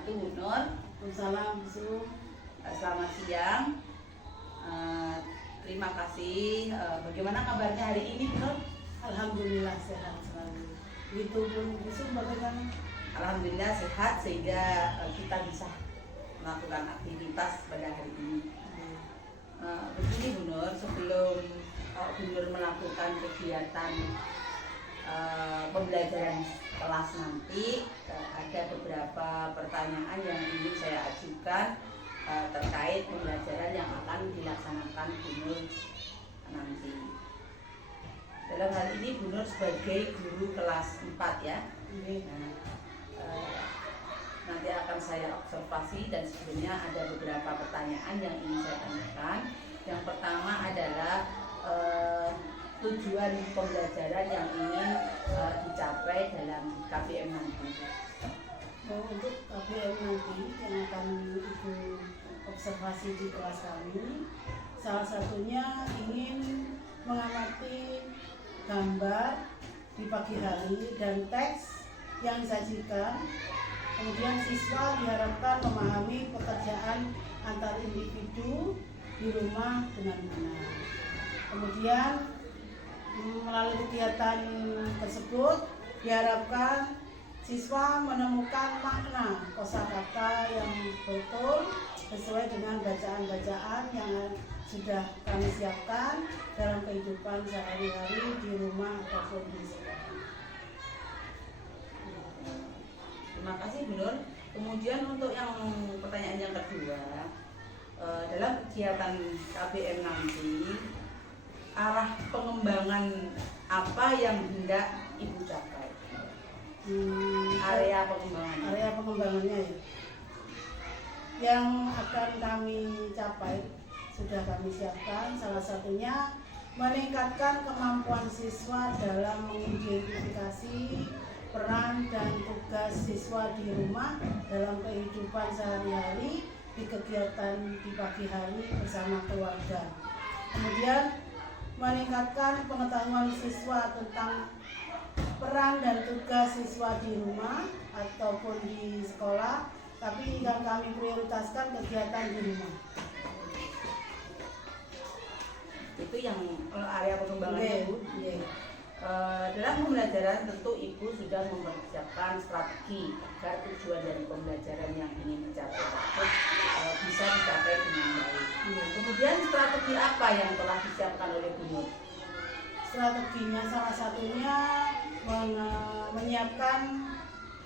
wabarakatuh, Bu Nur. Waalaikumsalam, Bu. Selamat siang. Terima kasih. Bagaimana kabarnya hari ini, Bu Nur? Alhamdulillah sehat selalu. Begitu Bu Su, bagaimana? Alhamdulillah sehat sehingga kita bisa melakukan aktivitas pada hari ini. Begini Bu Nur, sebelum Bu Nur melakukan kegiatan pembelajaran kelas nanti, ada beberapa pertanyaan yang ingin saya ajukan terkait pembelajaran yang akan dilaksanakan Bu Nur nanti. Dalam hal ini Bu Nur sebagai guru kelas 4 ya. Nanti akan saya observasi dan sebelumnya ada beberapa pertanyaan yang ingin saya tanyakan. Yang pertama adalah tujuan pembelajaran yang ingin dicapai dalam KBM nanti. Untuk KBM nanti yang akan Ibu observasi di kelas kami, salah satunya ingin mengamati gambar di pagi hari dan teks yang disajikan. Kemudian siswa diharapkan memahami pekerjaan antar individu di rumah dengan benar. Kemudian melalui kegiatan tersebut diharapkan siswa menemukan makna kosakata yang betul sesuai dengan bacaan-bacaan yang sudah kami siapkan dalam kehidupan sehari-hari di rumah ataupun di sekolah. Terima kasih Bu Nur. Kemudian untuk yang pertanyaan yang kedua, dalam kegiatan KBM nanti, arah pengembangan apa yang hendak Ibu capai? Area pengembangannya. Area pengembangannya ya. Yang akan kami capai sudah kami siapkan, salah satunya meningkatkan kemampuan siswa dalam mengidentifikasi peran dan tugas siswa di rumah dalam kehidupan sehari-hari di kegiatan di pagi hari bersama keluarga. Kemudian meningkatkan pengetahuan siswa tentang peran dan tugas siswa di rumah ataupun di sekolah, tapi yang kami prioritaskan kegiatan di rumah. Itu yang area pengembangannya Bu. Dalam pembelajaran tentu Ibu sudah mempersiapkan strategi agar tujuan dari pembelajaran yang ingin dicapai tersebut bisa dicapai dengan baik. Kemudian strategi apa yang telah disiapkan oleh Bu Nur? Strateginya salah satunya menyiapkan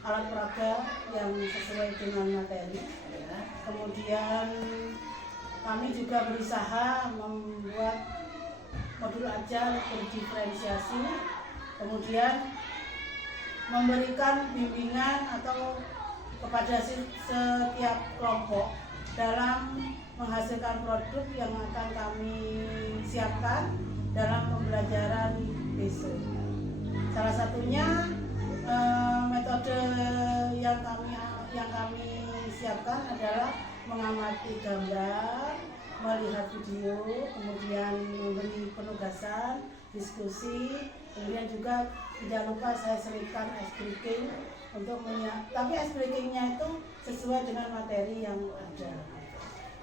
alat peraga yang sesuai dengan materi. Kemudian kami juga berusaha membuat modul ajar berdiferensiasi, kemudian memberikan bimbingan atau kepada setiap kelompok dalam menghasilkan produk yang akan kami siapkan dalam pembelajaran besok. Salah satunya metode yang kami siapkan adalah mengamati gambar, melihat video, kemudian memberi penugasan, diskusi, kemudian juga tidak lupa saya selipkan ice breaking untuk tapi ice breakingnya itu sesuai dengan materi yang ada.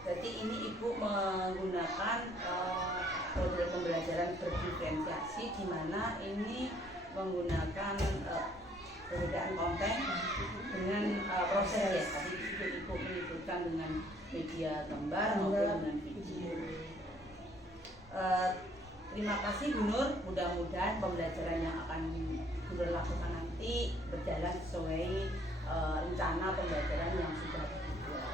Berarti ini Ibu menggunakan model pembelajaran berdiferensiasi, di mana ini menggunakan perbedaan konten dengan proses ya. Tadi di situ Ibu menyebutkan dengan media gambar maupun dengan video. Terima kasih Bu Nur. Mudah-mudahan pembelajaran yang akan Bu Nur lakukan nanti berjalan sesuai rencana pembelajaran yang sudah dibuat.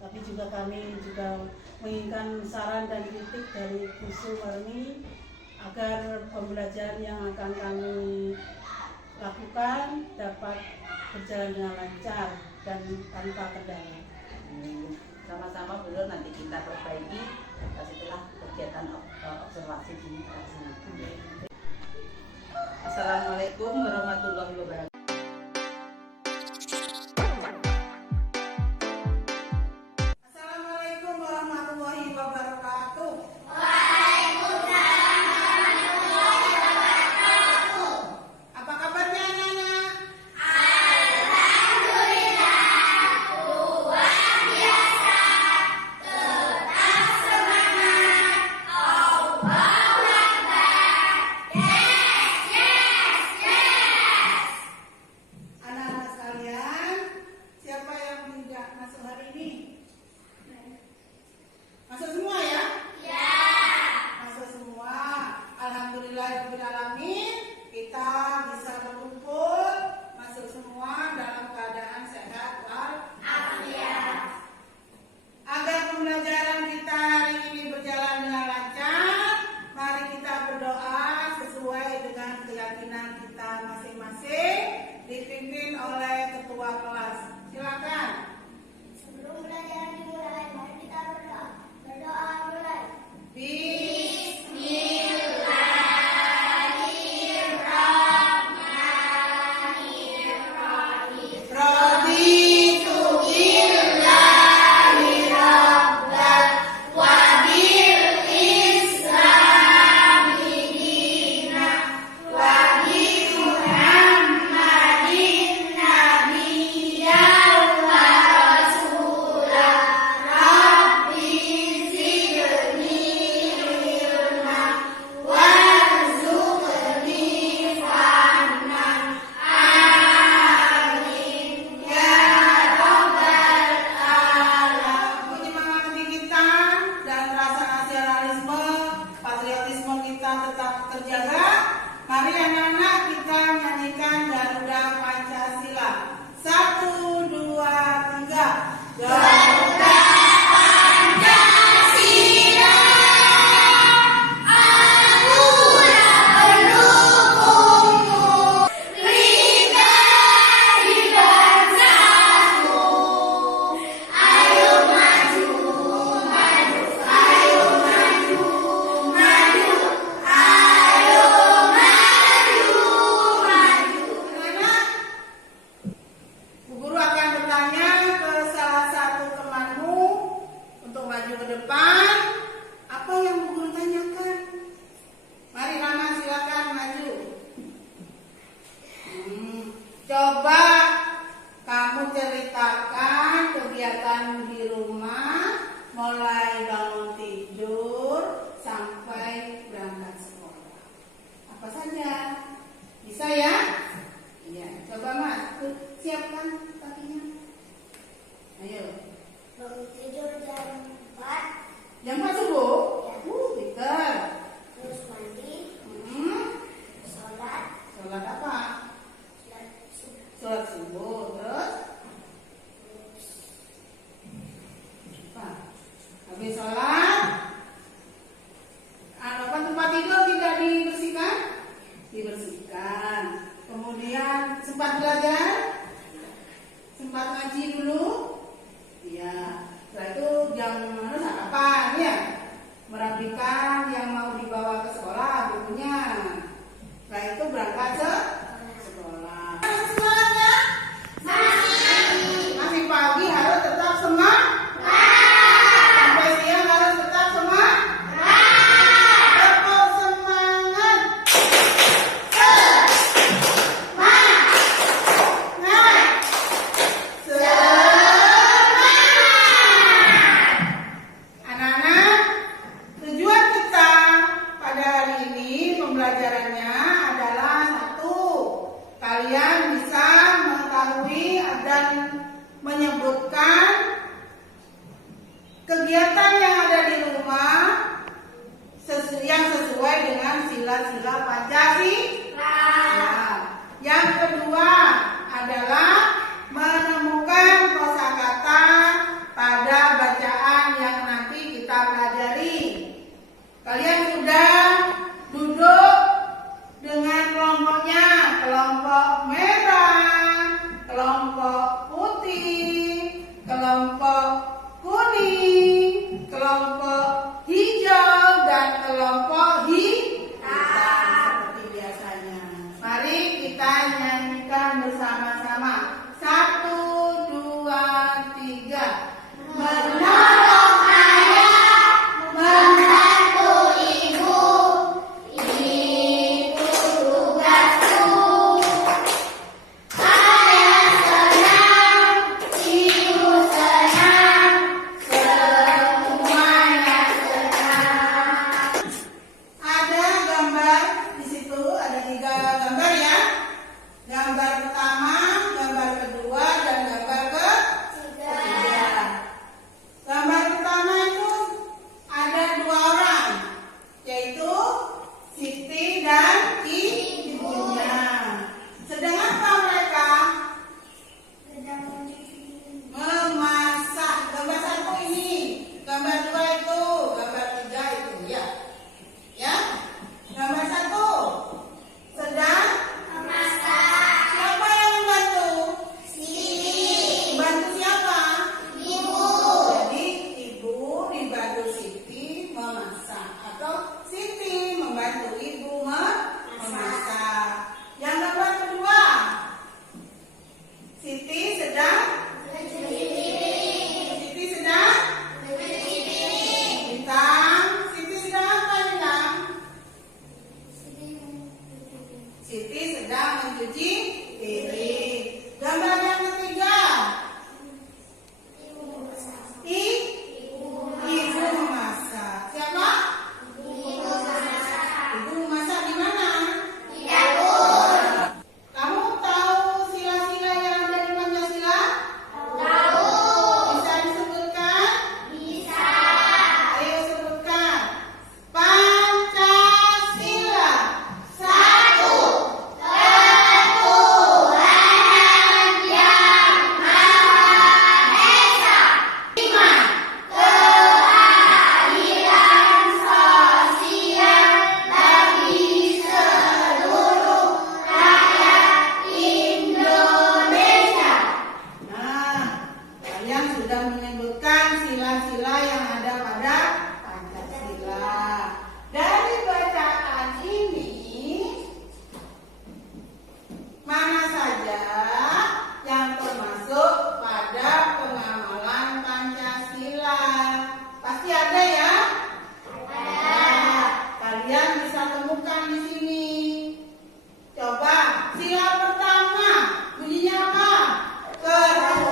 Tapi juga kami juga menginginkan saran dan kritik dari Bu Suwarni agar pembelajaran yang akan kami lakukan dapat berjalan dengan lancar dan tanpa kendala. Sama-sama Bu Nur, nanti kita perbaiki setelah kegiatan observasi dilaksanakan. Assalamualaikum warahmatullahi wabarakatuh. Assalamualaikum warahmatullahi wabarakatuh. Apa kabarnya anak-anak? Alhamdulillah. menceritakan kegiatan di rumah mulai bangun tidur sampai berangkat sekolah. Apa saja? Bisa ya? Iya. Coba Mas, siapkan kakinya. Ayo. Bangun tidur jam 4, Jam 4 subuh? Ya. Pinter. terus mandi, sholat, Sholat apa? sholat subuh, Sholat subuh. Terus? Apa? Habis sholat, apa tempat tidur tidak dibersihkan? Dibersihkan. Kemudian sempat belajar? Sempat ngaji dulu? Iya. Setelah itu jam sarapan ya. Merapikan yang mau dibawa ke sekolah bukunya. Setelah itu berangkat ke sekolah. Masih semangatnya? Masih pagi harus tetap semangat. Sampai siang harus tetap semangat. Tetap semangat. Anak-anak, tujuan kita pada hari ini pembelajarannya adalah satu, kalian bisa mengetahui dan menyebutkan kegiatan yang ada di rumah yang sesuai dengan sila-sila Pancasila. Yang kedua adalah menemukan kosakata pada bacaan yang nanti kita pelajari. Kalian sudah duduk dengan kelompoknya, kelompok merah, kelompok putih, kelompok kuning, kelompok hijau, dan kelompok hitam seperti biasanya. Mari kita nyanyikan bersama-sama. 1, 2, 3. Menolong ayah, membantu ibu, itu tugasku. Ayah senang, ibu senang, semuanya senang. Ada gambar di situ, ada 3 gambar ya. Gambar pertama, gambar kedua, dan gambar ketiga. Gambar pertama itu ada 2 orang, yaitu Siti dan ibunya. Sedang apa mereka? sedang mencuci Memasak. Gambar 1 ini, gambar 2 itu, gambar 3 itu ya. Ya. Gambar 1 sedang memasak. siapa yang membantu? Siti, Membantu siapa? ibu, Jadi ibu dibantu Siti memasak atau Siti membantu ibu memasak. Yang gambar kedua, Siti sedang mencuci piring, Siti sedang mencuci piring. Bintang. Siti sedang apa Bintang? Siti mencuci piring. Siti sedang mencuci piring. Gambar yang ketiga, Ibu memasak. ibu memasak. Siapa? Ibu memasak. Ibu memasak di mana? Di dapur. Kamu tahu sila-sila yang ada di Pancasila? Tahu. Bisa disebutkan? Bisa. Ayo sebutkan. Pancasila. 1. Ketuhanan yang Maha Esa. 5. Keadilan sosial bagi seluruh rakyat Indonesia. Nah, kalian sudah menyebutkan sila-sila yang ada pada Pancasila. Dari bacaan ini, mana saja yang termasuk pada pengamalan Pancasila? Pasti ada ya? Ada. Kalian bisa temukan di sini. Coba sila pertama bunyinya apa? Ketuhanan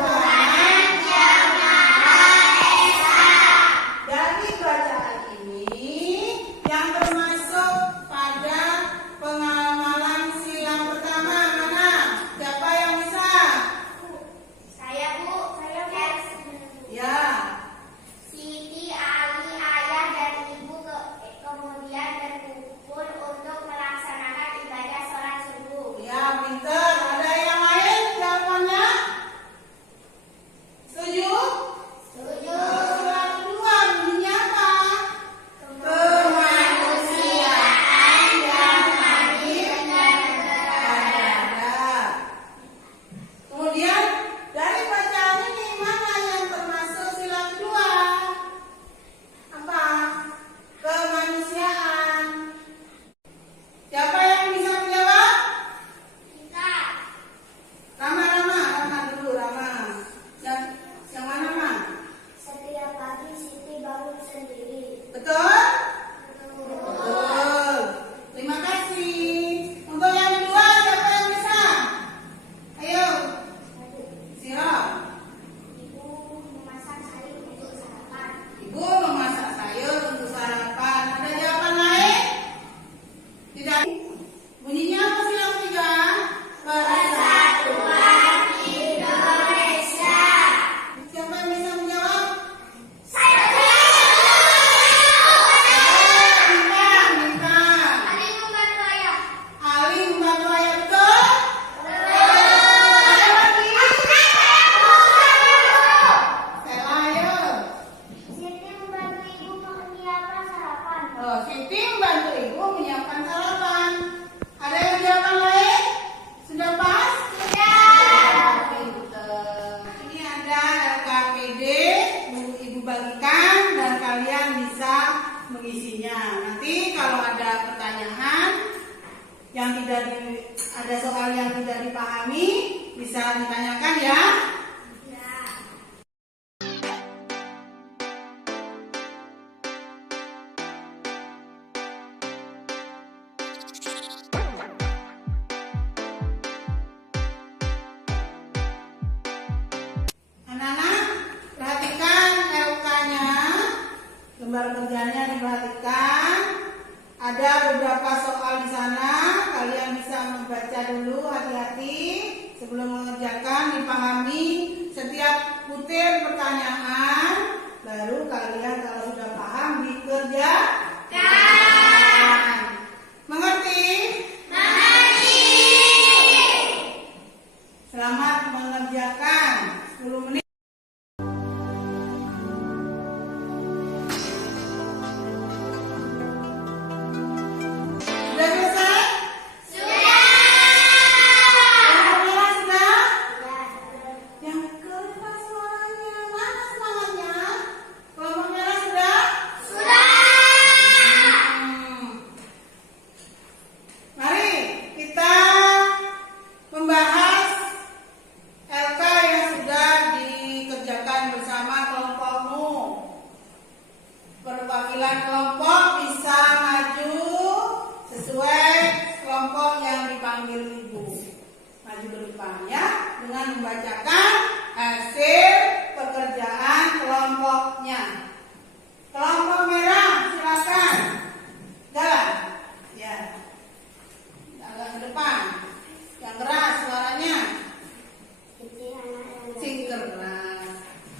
bagikan dan kalian bisa mengisinya. Nanti kalau ada pertanyaan yang ada soal yang tidak dipahami, bisa ditanyakan ya. Anak-anak, perhatikan LK-nya, lembar kerjanya diperhatikan. Ada beberapa soal di sana, kalian bisa membaca dulu, hati-hati sebelum mengerjakan, dipahami setiap butir pertanyaan, baru kalian kalau sudah paham dikerjakan. Mengerti? Mengerti. Selamat mengerjakan 10 menit. Sudah selesai? Sudah. Kelompok merah sudah? Yang keras suaranya. Mana semangatnya? Kelompok merah sudah? Sudah. Mari kita membahas LK yang sudah dikerjakan bersama kelompokmu. Perwakilan kelompok bisa maju sesuai kelompok yang dipanggil ibu. Maju ke depan ya, dengan membacakan hasil pekerjaan kelompoknya. Kelompok merah silakan. Jalan. Ya. Agak ke depan. Yang keras suaranya. Siti anak yang Sing keras.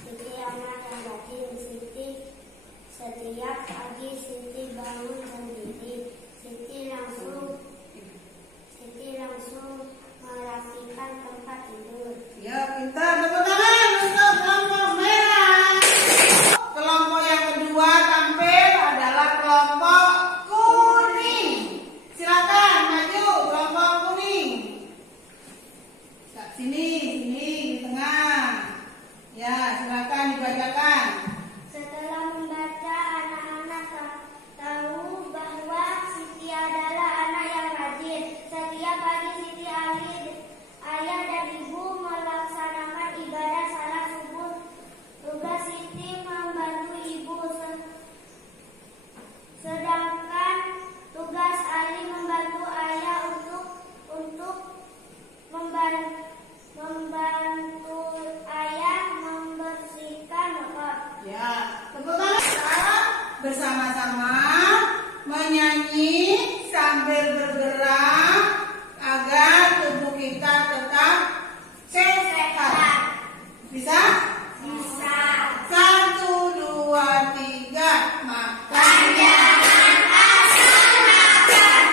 Siti anak yang rajin. Siti setiap pagi Siti bangun sendiri. Siti langsung merapikan tempat tidur. Ya, pintar. Tepuk tangan untuk kelompok merah. Kelompok yang kedua tampil adalah kelompok kuning. Silakan maju kelompok kuning. Sini, di tengah. Ya, silakan dibacakan. Setelah membaca, anak-anak tahu bahwa Siti adalah anak yang rajin. Setiap pagi Siti ayah dan ibu melaksanakan ibadah salat subuh. Tugas Siti membantu ibu, sedangkan tugas Ali membantu ayah untuk membantu ayah membersihkan motor. Ya, tepuk tangan. Kita bersama-sama menyanyi sambil bergerak agar tubuh kita tetap sehat. Bisa? Bisa. 1, 2, 3, makan.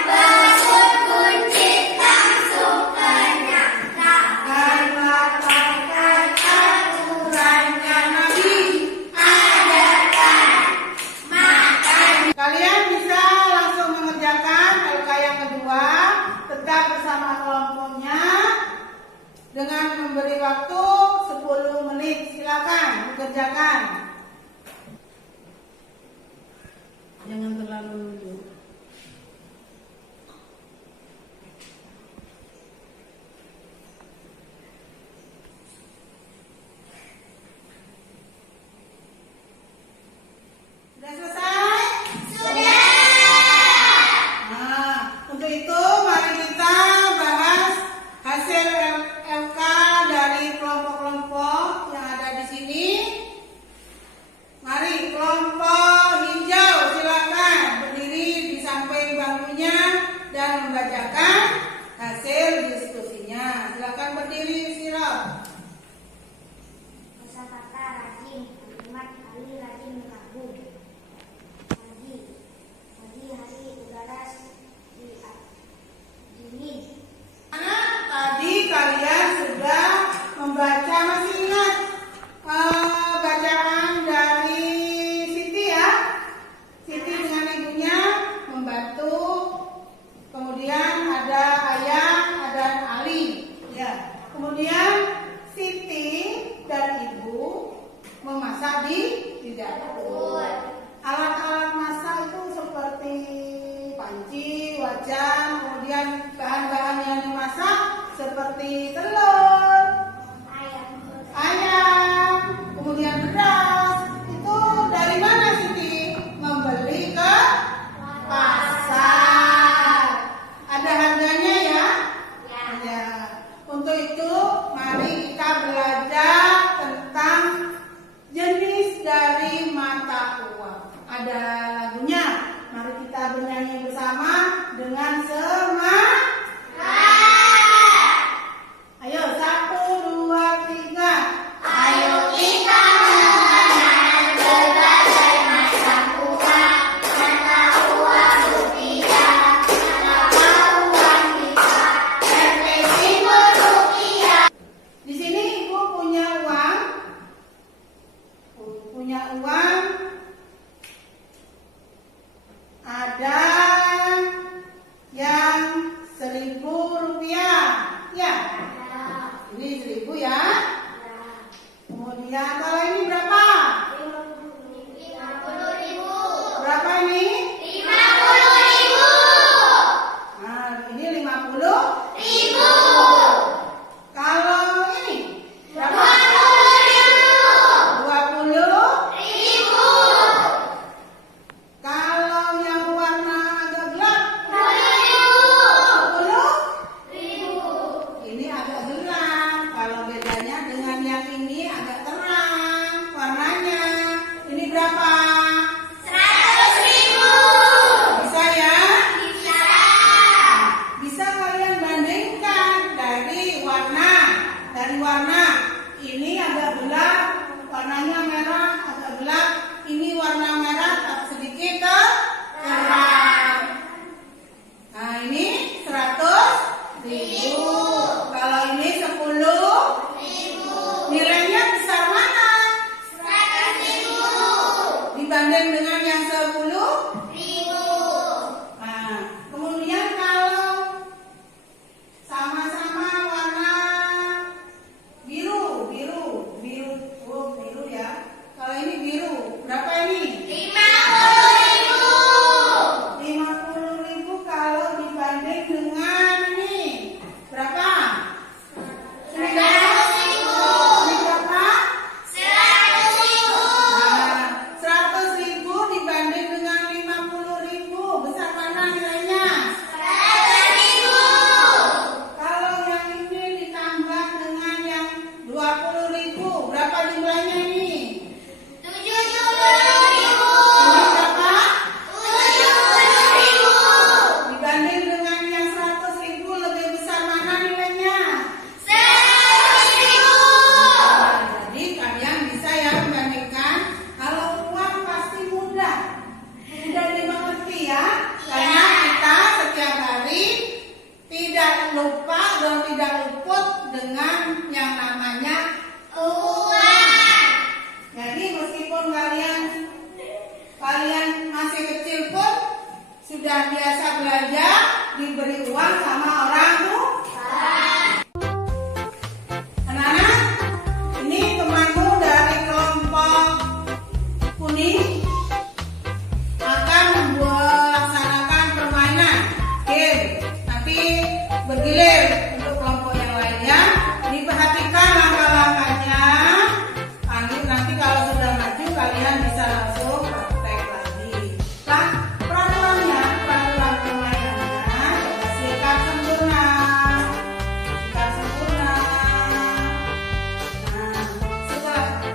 Berebut kuncit langsung kenyang. Karena pakai aturannya Nabi. Kalian bisa langsung mengerjakan LK yang kedua, tetap bersama kelompoknya dengan memberi waktu 10 menit. Silakan dikerjakan. Jangan terlalu dulu. Sudah selesai? Sudah. Nah, untuk itu mari kita bahas hasil LK dari kelompok-kelompok yang ada di sini. Mari kelompok hijau silakan berdiri di samping bangkunya dan membacakan hasil diskusinya. Silakan berdiri sirap. Kosakata rajin, kalimat Ali rajin menabung. Pagi hari udara dingin. Anak, tadi kalian sudah membaca, masih ingat bacaan dari Siti ya? Siti dengan ibunya membantu, kemudian ada ayah, ada Ali, ya. Kemudian Siti dan ibu memasak di Tidak betul. Alat-alat masak itu seperti panci, wajan, kemudian bahan-bahan yang dimasak seperti telur, ayam, kemudian beras. Itu dari mana Siti? Membeli ke pasar. Ada harganya ya? Ya. Untuk itu mari kita belajar tentang jenis dari mata uang. Ada lagunya. Mari kita bernyanyi bersama dengan semangat. Ayo 1, 2, 3. Ayo kita mengenal berbagai macam uang. Mata uang rupiah, mata uang kita, simbol rupiah. Di sini Ibu punya uang. Punya uang. Ada yang 1.000 rupiah. Ya. Ini 1.000 ya. Kemudian kalau ini berapa? 50.000. Berapa ini? 50.000. Nah, ini 50.000. Kalau ini berapa? 20.000. Kalau yang warna agak gelap? 10.000. Ini agak gelap. Kalau bedanya dengan yang ini agak terang warnanya. Ini berapa? 100.000. Bisa ya? Bisa. Bisa kalian bandingkan dari warna. Ini agak gelap, warnanya merah, agak gelap. Ini warna merah, tapi sedikit terang. Nah, ini 100.000. Kalau ini 10.000. Nilainya besar mana 100.000. dibanding dengan yang 10.000? 1.000. Nah, kemudian kalau sama-sama warna biru ya. Kalau ini biru, berapa ini? 50.000. 50.000 kalau dibanding dengan ini berapa? 100.000. Ini berapa? 100.000. Nah, 100.000 dibanding dengan 50.000, besar mana nilainya? 100.000. Kalau yang ini ditambah dengan yang 20.000, berapa jumlahnya ini? 70.000. Ini berapa? 70.000. Dibanding dengan yang 100.000, lebih besar mana nilainya? 100.000. Jadi kalian bisa ya membandingkan. Kalau uang pasti mudah dimengerti ya. Karena kita setiap hari tidak lupa dan tidak luput dengan yang namanya Uang. Jadi meskipun kalian masih kecil pun sudah biasa belajar diberi uang sama orang tua. Anak-anak, ini temanmu dari kelompok kuning akan melaksanakan permainan game. Nanti bergilir untuk kelompok yang lainnya. Diperhatikan langkah-langkahnya. Nanti kalau sudah maju kalian bisa langsung praktek lagi. Peraturan permainannya sikap sempurna. Nah,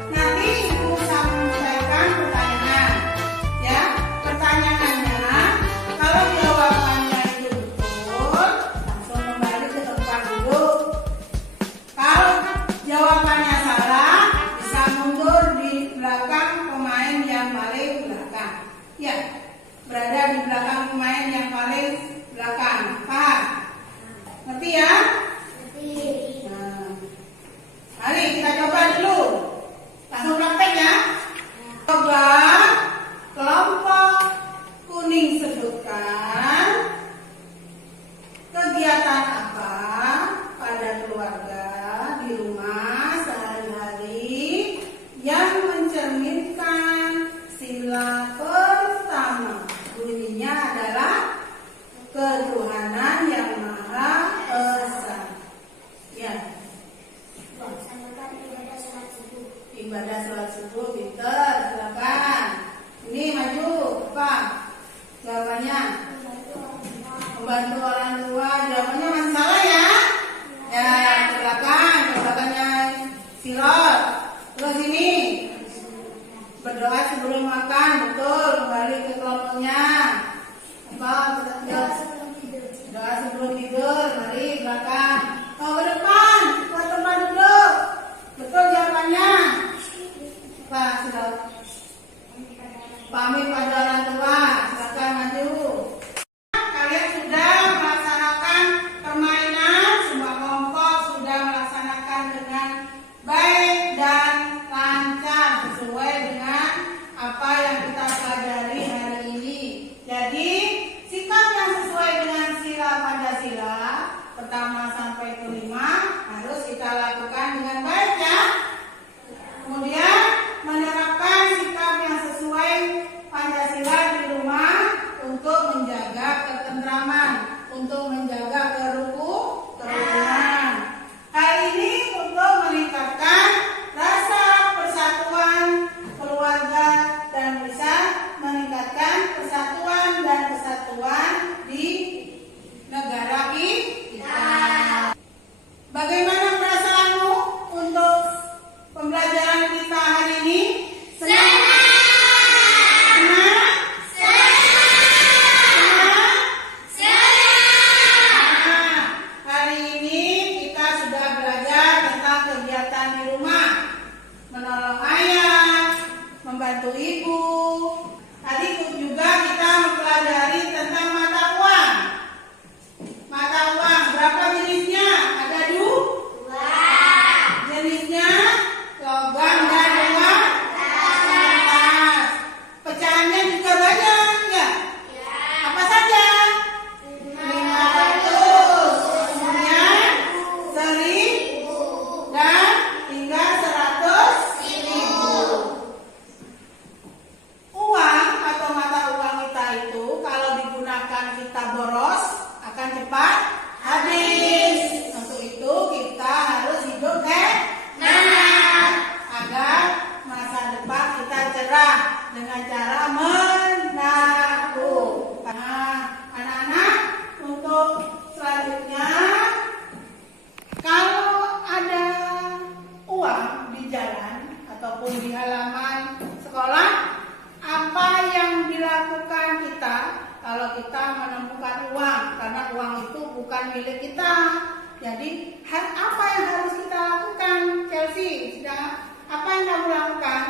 nanti Ibu sampaikan pertanyaan. Ya, pertanyaannya kalau jawabannya itu betul, langsung kembali ke tempat duduk. Kalau jawabannya salah, bisa mundur di belakang pemain yang paling belakang. Ya, berada di belakang pemain yang paling belakang. Paham? Ngerti ya? Nah, mari kita coba dulu. Langsung praktek ya. Coba kelompok kuning sebutkan kegiatan apa pada keluarga di rumah sehari-hari yang mencerminkan ibadah sholat subuh, pinter, silakan. Ini maju, apa? Jawabannya membantu orang tua. Jawabannya masih salah ya? Ya, silakan. Jawabannya silot. Terus ini berdoa sebelum makan, betul. Kembali ke kelompoknya. Apa? Doa sebelum tidur. Mari belakang. Oh, ke depan. Ke tempat duduk. Betul jawabannya. Pak, sudah. Pamit pada orang tua. Silakan maju. Kalian sudah melaksanakan permainan, semua kelompok sudah melaksanakan dengan baik dan lancar sesuai dengan apa yang kita pelajari hari ini. Jadi sikap yang sesuai dengan sila Pancasila pertama sampai kelima harus kita lakukan dengan baik ya. Kemudian menerapkan sikap yang sesuai Pancasila di rumah untuk menjaga ketentraman, untuk menjaga kerukunan. Hal ini untuk meningkatkan rasa persatuan keluarga dan bisa meningkatkan persatuan dan kesatuan di negara kita. Bagaimana perasaanmu untuk pembelajaran kita hari ini? Senang? Hari ini kita sudah belajar tentang kegiatan di rumah, menolong ayah, membantu ibu. Tadi juga kita mempelajari tentang mata uang. Mata uang berapa jenisnya? Ada dua. Jenisnya logam dan uang kertas. Pecahannya juga banyak ya? Apa saja? 500, kemudian 1000 dan hingga 100.000. Uang atau mata uang kita itu kalau digunakan kita boros akan cepat habis. Untuk itu kita harus hidup hemat agar masa depan kita cerah dengan cara menabung. Nah, anak-anak, untuk selanjutnya, kalau ada uang di jalan ataupun di halaman sekolah, apa yang dilakukan kita kalau kita menemukan uang? Karena uang itu bukan milik kita. Jadi apa yang harus kita lakukan, Chelsea? Apa yang kamu lakukan?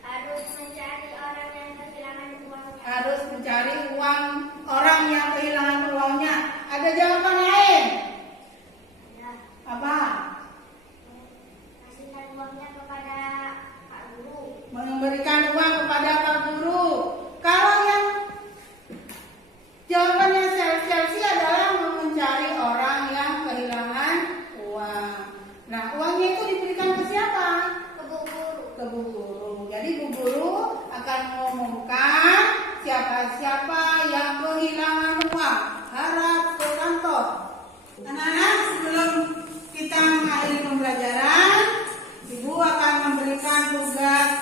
Harus mencari orang yang kehilangan uangnya. Harus mencari uang orang yang kehilangan uangnya. Ada jawaban lain? Ya, Apa? kasihkan uangnya kepada Pak Guru. Memberikan uang kepada Pak Guru. Kalau yang jawabannya Chelsea adalah mencari orang yang kehilangan uang. Nah, uangnya itu diberikan ke siapa? Ke Bu Guru. Ke Bu Guru. Jadi Bu Guru akan mengumumkan siapa-siapa yang kehilangan uang. Harap ke kantor. Anak-anak, sebelum kita mengakhiri pembelajaran, Ibu akan memberikan tugas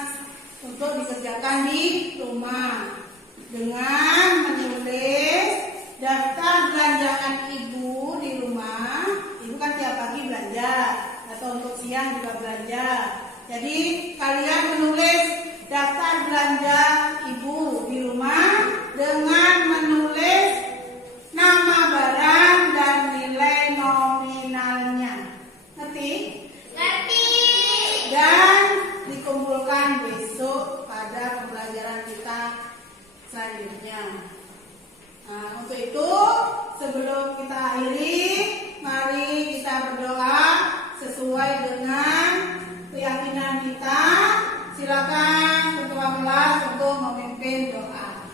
untuk dikerjakan di rumah dengan menulis daftar belanjaan Ibu di rumah. Ibu kan tiap pagi belanja atau untuk siang juga belanja. Jadi kalian menulis daftar belanja Ibu di rumah dengan menulis nama barang dan nilai nominalnya. Ngerti? Ngerti. Dan dikumpulkan besok pada pembelajaran kita selanjutnya. Nah, untuk itu sebelum kita akhiri, mari kita berdoa sesuai dengan keyakinan kita. Silakan ketua kelas untuk memimpin doa.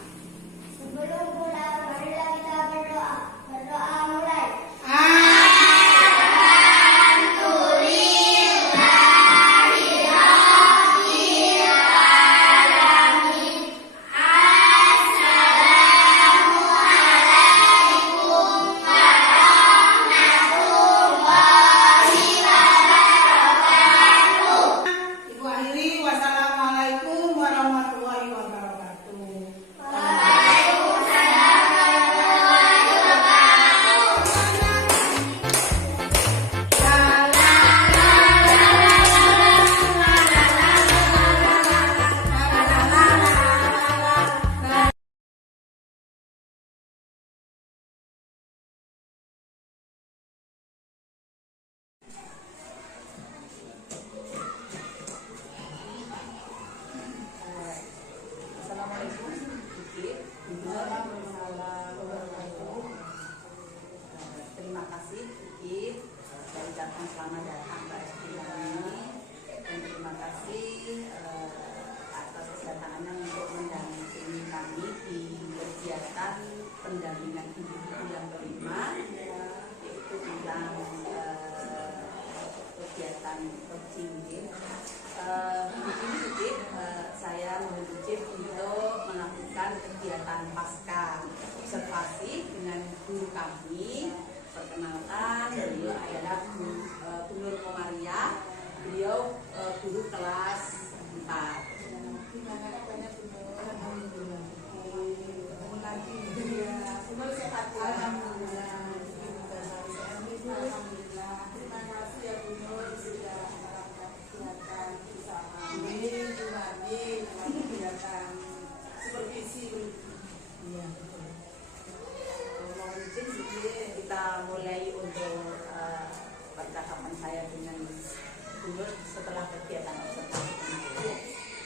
Sebelum pulang, marilah kita berdoa. Berdoa mulai. Ibu akhiri akhiri. Wassalamualaikum warahmatullahi wabarakatuh. Assalamualaikum. Terima kasih Kiki, saya ucapkan selamat datang Mbak Estiani, dan terima kasih atas kedatangannya untuk mendampingi kami di kegiatan pendampingan individu yang kelima, yaitu tentang kegiatan coaching. Begini Kiki, saya mohon izin untuk melakukan kegiatan pasca observasi dengan guru kami. Perkenalkan, beliau adalah Bu Nur Komaria, beliau guru kelas 4. Terima kasih banyak Bu Nur. Alhamdulillah. Ketemu lagi. Semoga sehat ya. Alhamdulillah. Alhamdulillah. Terima kasih ya Bu Nur sudah melakukan kegiatan bersama kami, Bu Mami, dalam kegiatan supervisi. Iya. Mohon izin kita mulai untuk percakapan saya dengan Bu Nur setelah kegiatan observasi.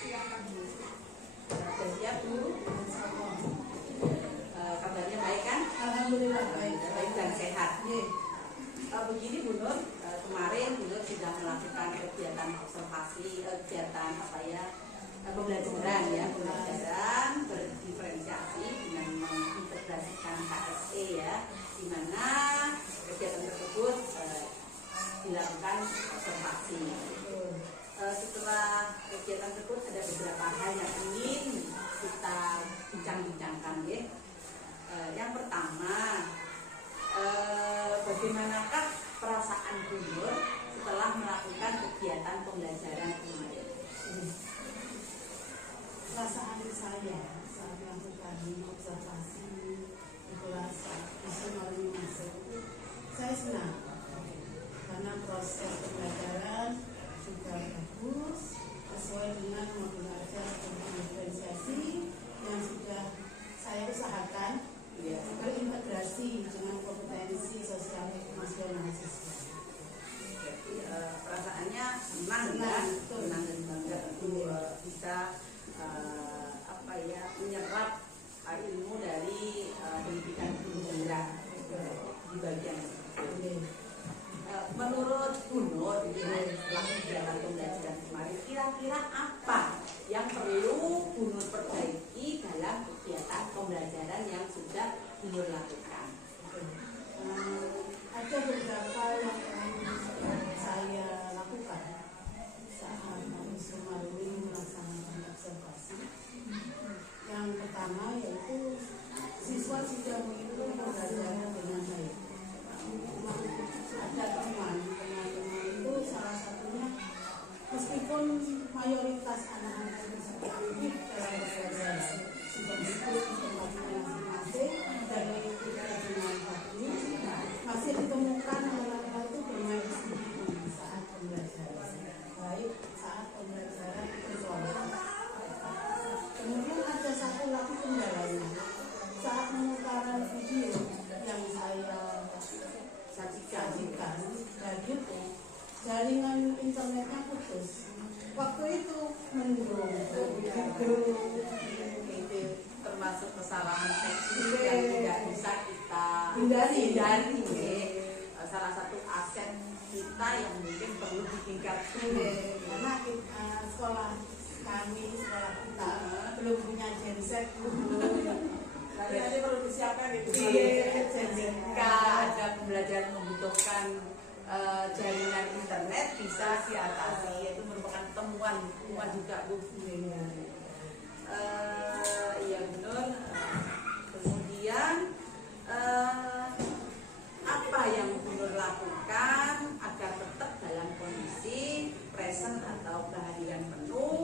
Silakan Bu. Sudah siap Bu? Kabarnya baik kan? Alhamdulillah baik. Baik dan sehat. Iya. Begini Bu Nur, kemarin Bu Nur sudah melakukan kegiatan observasi, kegiatan pembelajaran berdiferensiasi dengan mengintegrasikan KSE ya, di mana kegiatan tersebut dilakukan observasi. Setelah kegiatan tersebut ada beberapa hal yang ingin kita bincang-bincangkan ya. Yang pertama, bagaimanakah perasaan Bu Nur setelah melakukan kegiatan pembelajaran kemarin? Perasaan saya saat melakukan observasi di kelas Ismail masuk, saya senang karena proses pembelajaran juga bagus sesuai dengan modul ajar diferensiasi yang sudah saya usahakan berintegrasi dengan kompetensi sosial emosional siswa. Jadi perasaannya senang dan bangga tentu bisa menyerap ilmu dari pendidikan guru penggerak di bagian ini. Menurut Bu Nur, setelah kegiatan pembelajaran kemarin, kira-kira apa yang perlu Bu Nur perbaiki dalam kegiatan pembelajaran yang sudah Bu Nur lakukan? Ada beberapa yang saya lakukan saat kemarin melaksanakan observasi. Yang pertama yaitu siswa sudah mengikuti pembelajaran dengan baik. Ada teman itu salah satunya, meskipun mayoritas anak-anak itu aktif dalam belajar sudah mengikuti tempatnya masing-masing dan mengikuti dengan baik, masih ditemukan anak-anak itu bermain sendiri saat pembelajaran, baik saat pembelajaran virtual. Kemudian ada satu lagi kendalanya saat pemutaran video yang saya sajikan dan itu jaringan internetnya putus. Waktu itu mendung, Itu termasuk kesalahan teknis yang tidak bisa kita hindari. Salah satu aset kita yang mungkin perlu ditingkatkan. Karena sekolah kami, sekolah kita belum punya genset dulu. Berarti perlu disiapkan gitu. Jika ada pembelajaran membutuhkan jaringan internet bisa diatasi, yaitu merupakan temuan juga Bu. Iya benar. Kemudian apa yang Bu Nur lakukan agar tetap dalam kondisi present atau kehadiran penuh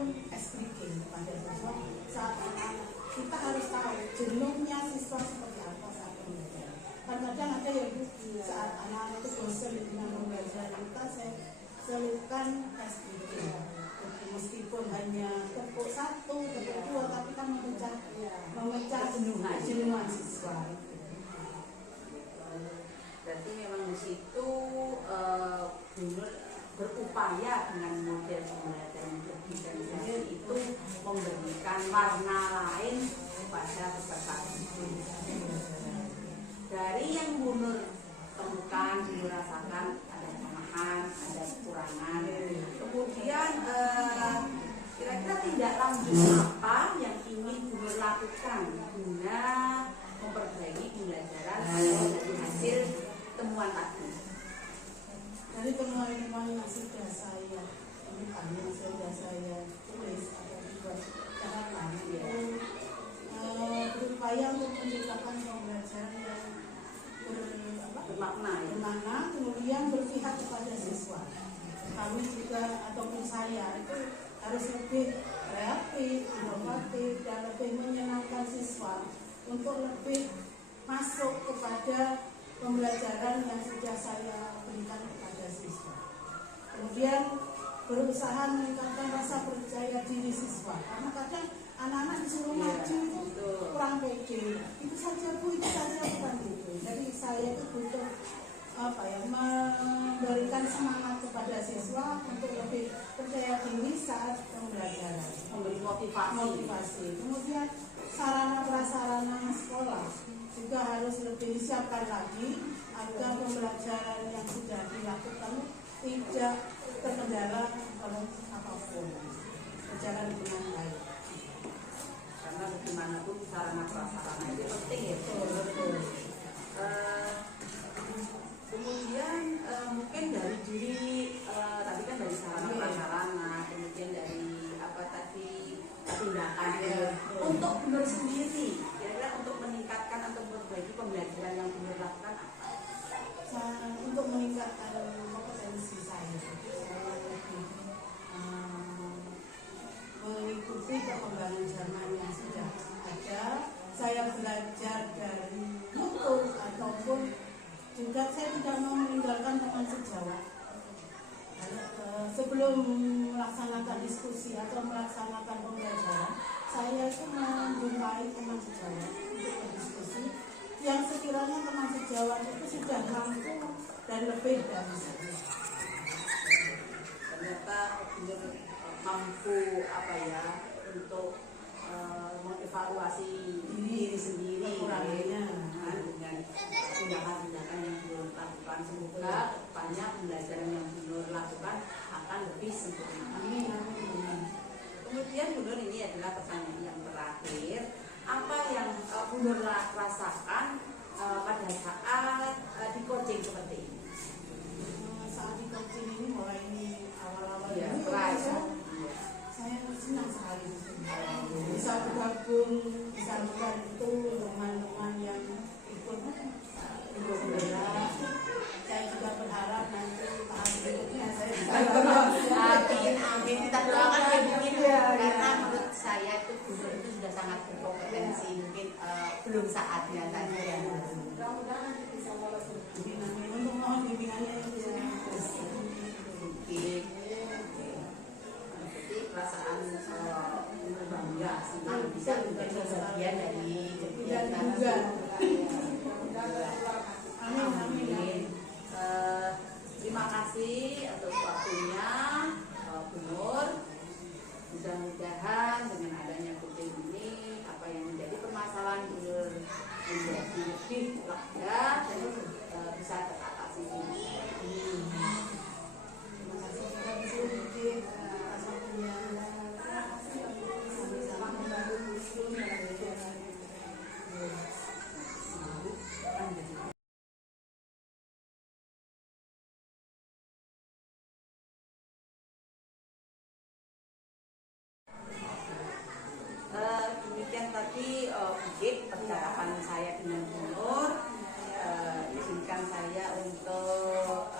ataupun SDG kepada siswa saat anak-anak. Kita harus tahu jenuhnya siswa seperti apa saat pembelajaran. Kadang-kadang ada yang saat anak-anak itu bosan dengan pembelajaran kita, saya selipkan SDG. Meskipun hanya tepuk 1, tepuk 2, tapi kan memecah jenuhan siswa. Berarti memang di situ Bunur berupaya dengan model pembelajaran berdiferensiasi itu memberikan warna lain kepada peserta didik. Dari yang Bunur temukan, Bunur rasakan ada kelemahan, ada kekurangan. Kemudian kira-kira tindak lanjut apa yang ingin Bunur lakukan guna memperbaiki pembelajaran atau dari hasil temuan tadi? Dari temuan-temuan yang sudah saya tulis atau dibuat catatan itu berupaya untuk menciptakan pembelajaran yang bermakna, kemudian berpihak kepada siswa. Kami juga ataupun saya itu harus lebih kreatif, inovatif, dan lebih menyenangkan siswa untuk lebih masuk kepada pembelajaran yang sudah saya berikan kepada siswa. Kemudian berusaha meningkatkan rasa percaya diri siswa, karena kadang anak-anak disuruh maju itu kurang pede. Itu saja Bu, itu saja bukan gitu. Jadi saya itu butuh memberikan semangat kepada siswa untuk lebih percaya diri saat pembelajaran, Memberi motivasi. Kemudian sarana prasarana sekolah juga harus lebih disiapkan lagi agar pembelajaran yang sudah dilakukan tidak terkendala oleh apapun, berjalan dengan baik. Karena bagaimanapun sarana prasarana itu penting ya. Betul. Kemudian mungkin dari diri tadi kan dari sarana prasarana, kemudian dari apa tadi tindakan untuk Bunur sendiri, kira-kira untuk meningkatkan atau memperbaiki pembelajaran yang Bunur lakukan apa? Untuk meningkatkan kompetensi saya lebih mengikuti perkembangan zaman yang sudah ada. Saya belajar dari YouTube ataupun juga saya tidak mau meninggalkan teman sejawat. Sebelum melaksanakan diskusi atau melaksanakan pembelajaran, saya itu menjumpai teman sejawat untuk berdiskusi yang sekiranya teman sejawat itu sudah mampu dan lebih dari saya. Ternyata Bunur mampu untuk mengevaluasi diri sendiri Kekurangannya dengan tindakan-tindakan yang Bunur lakukan. Semoga banyak pembelajaran yang Bunur lakukan akan lebih sempurna. Amin. Kemudian Bunur, ini adalah pertanyaan yang terakhir. Apa yang Bunur rasakan pada saat di coaching seperti ini? Saat di coaching ini mulai awal-awal Ya, ini saya senang sekali bisa bergabung, bisa membantu teman-teman yang ikut bela. Saya juga berharap nanti tahap berikutnya saya bisa Amin. Kita doakan ya mungkin karena menurut saya itu Bunur itu sudah sangat berkompetensi. Mungkin belum saatnya saja. mudah-mudahan nanti bisa lolos. Untuk mohon bimbingannya ya. Mungkin jadi perasaan Bunur bangga senang bisa menjadi bagian dari kegiatan juga. Amin. Terima kasih atas waktunya Bunur. Mudah-mudahan dengan adanya coaching ini apa yang menjadi permasalahan Bunur menjadi lebih lega dan bisa teratasi. Terima kasih juga sedikit atas waktunya. Sama-sama membantu Muslim dalam kegiatan ini. Demikian tadi percakapan saya dengan Bunur. Izinkan saya untuk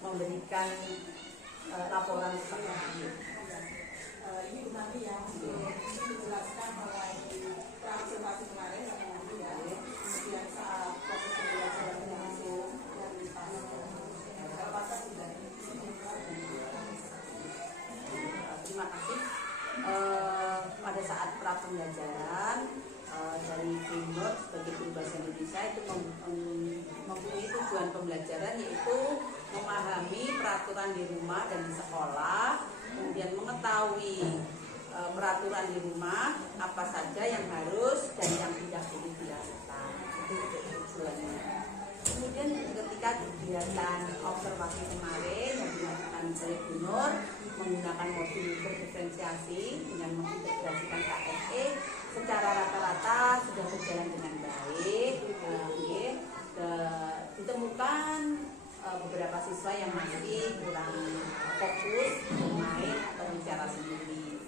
memberikan laporan seperti ini. Ini nanti yang dijelaskan mulai observasi kemarin sama nanti ya. Kemudian saat proses pembelajaran berlangsung dan apakah sudah Terima kasih. Pada saat pra pembelajaran dari Binur sebagai guru bahasa Indonesia itu mempunyai tujuan pembelajaran yaitu memahami peraturan di rumah dan di sekolah, kemudian mengetahui peraturan di rumah apa saja yang harus dan yang tidak boleh dilakukan. Itu tujuannya. Kemudian ketika kegiatan observasi kemarin yang dilakukan oleh Binur menggunakan modul berdiferensiasi dengan mengintegrasikan KSE secara rata-rata sudah berjalan dengan baik. Ditemukan beberapa siswa yang masih kurang fokus bermain atau bicara sendiri.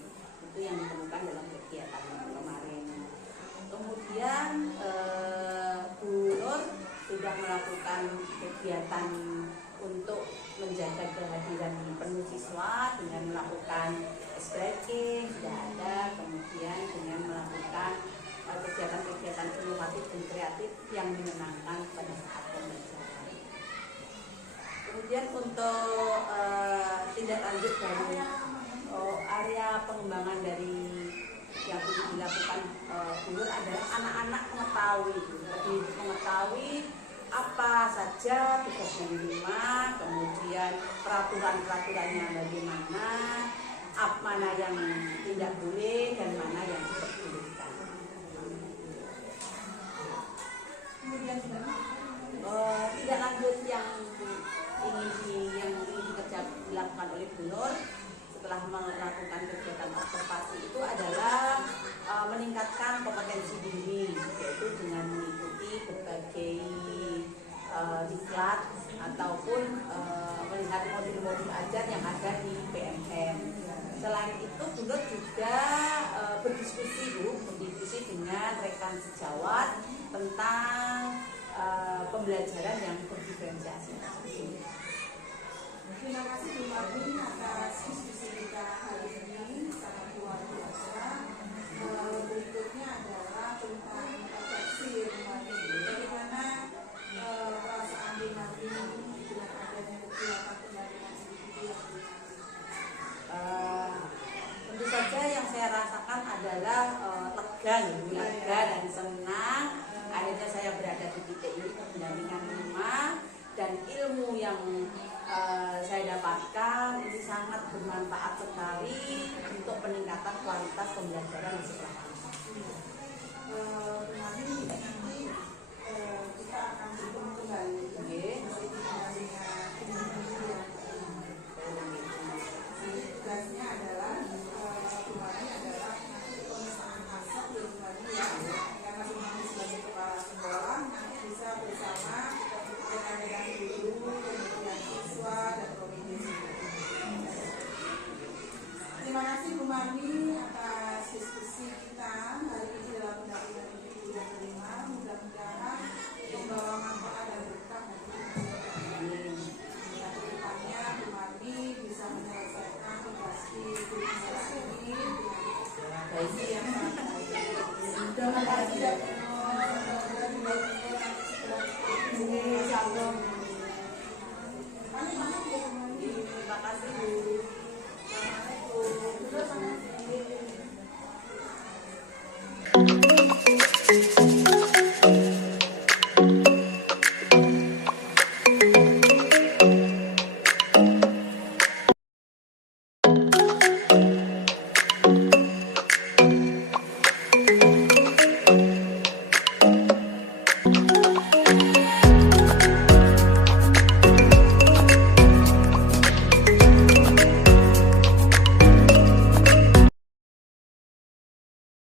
Itu yang ditemukan dalam kegiatan kemarin. Kemudian Bu Nur sudah melakukan kegiatan untuk menjaga kehadiran penuh siswa dengan melakukan ice breaking sudah ada, kemudian dengan melakukan kegiatan-kegiatan inovatif dan kreatif yang menyenangkan pada saat pembelajaran. Kemudian untuk tindak lanjut dari area pengembangan dari yang dilakukan Binur adalah anak-anak mengetahui apa saja tugasnya di rumah, kemudian peraturan-peraturannya bagaimana, mana yang tidak boleh dan mana yang diperbolehkan. Kemudian tidak lanjut yang ingin dilakukan oleh Binur setelah melakukan kegiatan observasi itu adalah meningkatkan kompetensi diri, yaitu dengan mengikuti berbagai diklat ataupun melihat modul-modul ajar yang ada di PMM. Selain itu, Binur juga berdiskusi dengan rekan sejawat tentang pembelajaran yang berdiferensiasi. Terima kasih Bu Marvin atas diskusi kita hari ini, sangat luar biasa. Berikutnya adalah tentang persepsi Bu Marvin. Bagaimana perasaan Bu Marvin dengan adanya kegiatan pendampingan individu yang tentu saja yang saya rasakan adalah lega dan senang. Akhirnya saya berada di titik ini pendampingan rumah dan ilmu yang saya dapatkan ini sangat bermanfaat sekali untuk peningkatan kualitas pembelajaran di sekolah.